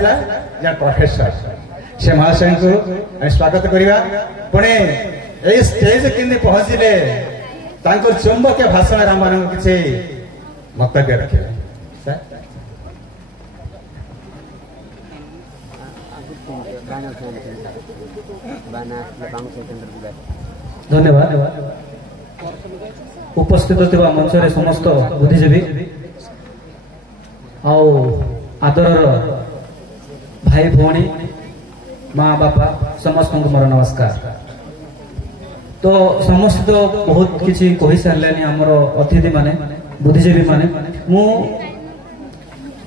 आसला या प्रोफेसर से महाशय को स्वागत करवा पुणे ए स्टेज किंदे पहुंचले तांको चुंबकीय भाषण राम मान किसी वक्तव्य रखे धन्यवाद उपस्थित मंच समस्त बुद्धिजीवी आदर भाई भौणी माँ बापा समस्त को मोर नमस्कार। तो समस्त तो बहुत किसी कही सारे आमर अतिथि माने बुद्धिजीवी माने मु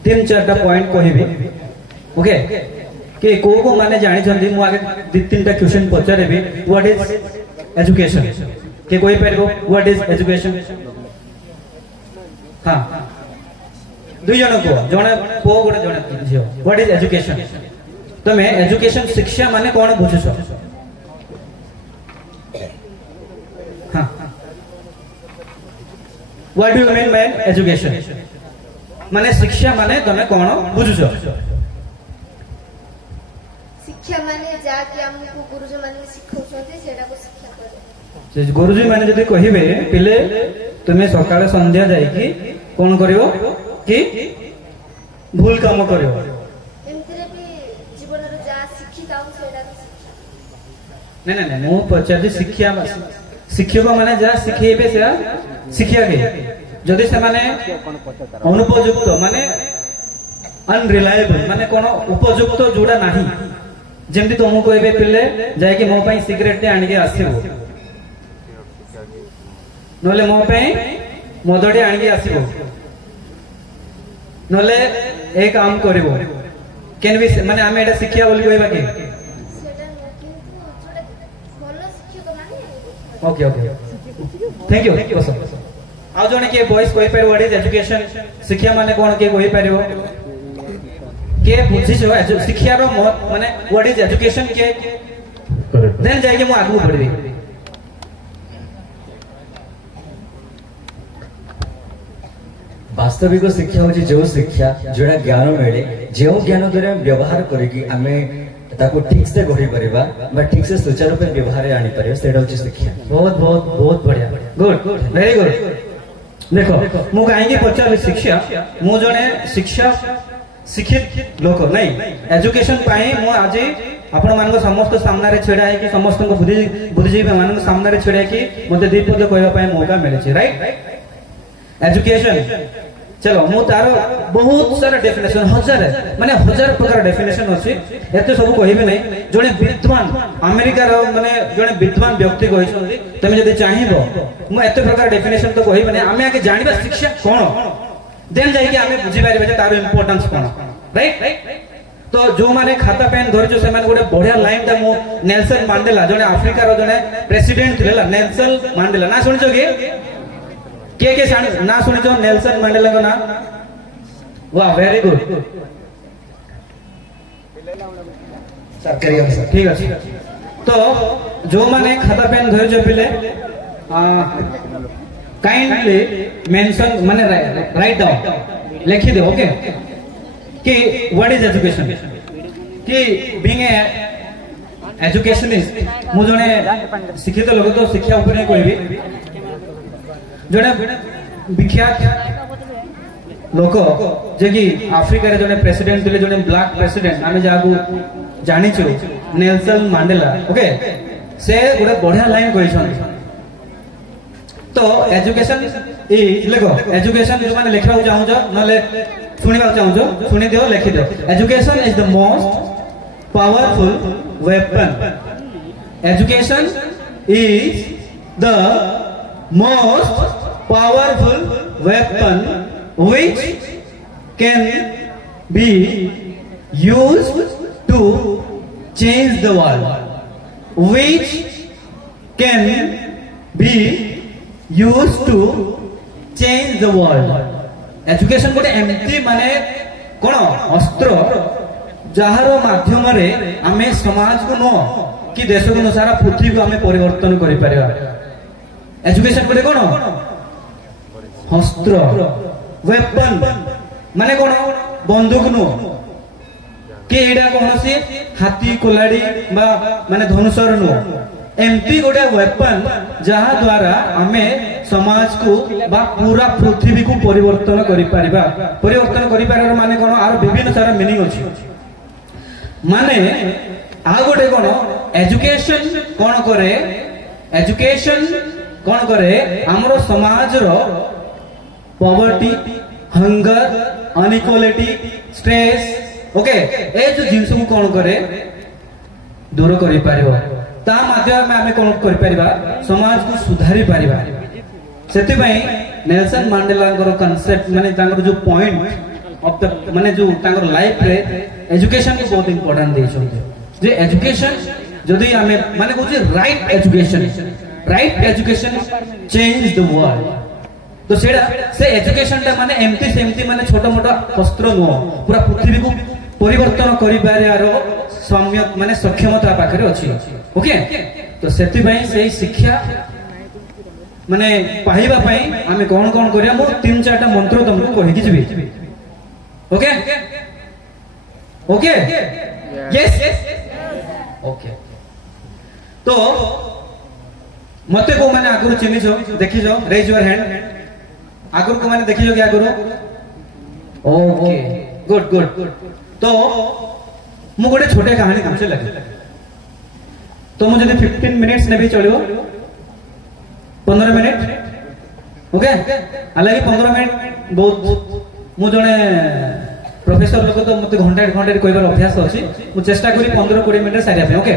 3-4टा पॉइंट कहबी ओके कि को माने जानी मु आगे 2-3टा क्वेश्चन पचारेबी व्हाट इज एजुकेशन के कोई परबो व्हाट इज एजुकेशन हां दुई जन को जने पो गोटे जने झियो व्हाट इज एजुकेशन तमे एजुकेशन शिक्षा माने कोन बुझुछ हां what do you mean by education माने शिक्षा माने तमे कोन बुझुछ शिक्षा माने जा कि हमको गुरुजी माने सिखौछते सेटा को शिक्षा करे गुरुजी माने जदि कहिबे पिले तुमे सकाळे संध्या जाई कि कोन करिवो कि भूल काम करिवो एमतिरे भी जीवन रो जा शिक्षित आउ सेटा शिक्षा नहीं नहीं मु पचारि शिक्षा शिक्षक माने जा सिखेबे से शिक्षा के जदि से माने अनुपयुक्त माने अनरिलायबल माने कोन उपयुक्त जोड़ा नाही जेमती तुमको कहबे पिले जाय कि मो पई सिगरेट ते आनि के आसीबो नले मो पई मदडी आनि के आसीबो नले एक काम करिवो कैन बी माने आमे एटा शिक्षा बोली कहबा के सेटा किंतु जोड़ा भलो शिक्षक माने ओके ओके थैंक यू बस आ जने के वॉइस कहि पार व्हाट इज एजुकेशन शिक्षा माने कोन के कहि पारिबो के बुझी जो शिक्षा रो मत माने व्हाट इज एजुकेशन के देन जाके मु आगु बढ़बी वास्तविक शिक्षा होची जो शिक्षा जोड़ा ज्ञान मिले जो ज्ञान द्वारा व्यवहार करिकी आमे ताको ठीक से गढ़ी परिबा बा ठीक से सुचारू रूप व्यवहार आनी परिबा सेटा होची शिक्षा बहुत बहुत बहुत बढ़िया गुड वेरी गुड देखो मु काहेकी पचार शिक्षा मु जने शिक्षा शिक्षित लोक नहीं एजुकेशन पाई मु आज आपण मान समस्त सामने छेड़ा है कि समस्त को बुद्धिजीवी मान सामने छेड़ा है कि मते दी पद कहबा पाई मौका मिले राइट एजुकेशन चलो मु तार बहुत सारा डेफिनेशन हजार माने हजार प्रकार डेफिनेशन अछि एते सब कहबे नै जने विद्वान अमेरिका रो माने जने विद्वान व्यक्ति कहै छथि तमे जदि चाहिबो मु एते प्रकार डेफिनेशन तो कहबे नै आमे आके जानिबा शिक्षा कोन देन जाई कि आमे बुझी पारिबे जे तार इंपोर्टेंस कोन राइट तो जो माने खाता पेन धरि जो से माने गोटे बढ़िया लाइन ता मु नेल्सन मंडेला जने अफ्रीका रो जने प्रेसिडेंट थिलेला नेल्सन मंडेला ना सुनिछो के ना सुनिछो नेल्सन मंडेला को ना वाह वेरी गुड ठीक अछि तो जो माने खाता पेन धरि जो पिले काइंडली मेंशन माने राइट डाउन लिखि दे ओके कि व्हाट इज एजुकेशन कि बीइंग ए एजुकेशनिस्ट मु जने शिक्षित लोक तो शिक्षा ऊपर कहबी जने विख्यात लोक जे कि अफ्रीका रे जने प्रेसिडेंट थिले जने ब्लैक प्रेसिडेंट आमे जागु जानि छु नेल्सन मंडेला ओके से गोटे बढ़िया लाइन कहिसन तो एजुकेशन इज लेखो एजुकेशन जो माने लिखा चाहू छ नले सुनिबा चाहू छ सुनि दियो लिखि दियो education is the most powerful weapon education is the most powerful weapon which can be used to change the world which can be used to change the world education गोटे एमती माने कोन अस्त्र जहारो माध्यम रे आमे समाज को न कि देश को न सारा पृथ्वी को आमे परिवर्तन करि परिबा एजुकेशन गोटे कोन अस्त्र वेपन माने कोन बंदूक नु कि एडा कौनसी हाथी कोलाड़ी बा माने धनुषर नुह एमती गोटे वेपन जहा द्वारा आमे समाज को बा पूरा पृथ्वी को परिवर्तन करि परिबा परिवर्तन करि पार माने कोन आर विभिन्न सारा मीनिंग अछि माने आ गोटे कोन एजुकेशन कोन करे एजुकेशन कोन करे हमरो समाज रो poverty hunger inequality stress okay ए जो जिंस को कोन करे दूर करि पारिबो ता माध्यम में आमे कोन करि परिबा समाज को सुधारी परिबा सेति पई नेल्सन मंडेला को कांसेप्ट माने तांगर जो पॉइंट ऑफ द माने जो तांगर लाइफ रे एजुकेशन को बहुत इंपोर्टेंट दे छथि जे एजुकेशन जदि आमे माने कहू right education change the world तो सेडा से एजुकेशन ता माने एमती माने छोटा मोटा वस्त्र नो पूरा पृथ्वी को परिवर्तन करि पारियारो सम्यक माने सक्षमता पाखरे अछि ओके तो सेति पई सेही शिक्षा माने पाहिबा पई आमे कोन कोन करिया मो 3-4टा मंत्र तुमको कहि किछबी ओके ओके यस ओके तो मते को माने आगुर चिन्हि छो देखि जो रेज योर हैंड आगुर को माने देखि जो क्या करो ओके गुड तो मु गोटे छोटे कहानी तुमसे लगे तो मुझे 15 मिनट्स ने भी चलियो 15 मिनट ओके अलग 15 मिनट बहुत मु जने प्रोफेसर लोक तो मते घंटा कहबार अभ्यास अछि मु चेष्टा करी 15-20 मिनट सारिया पे ओके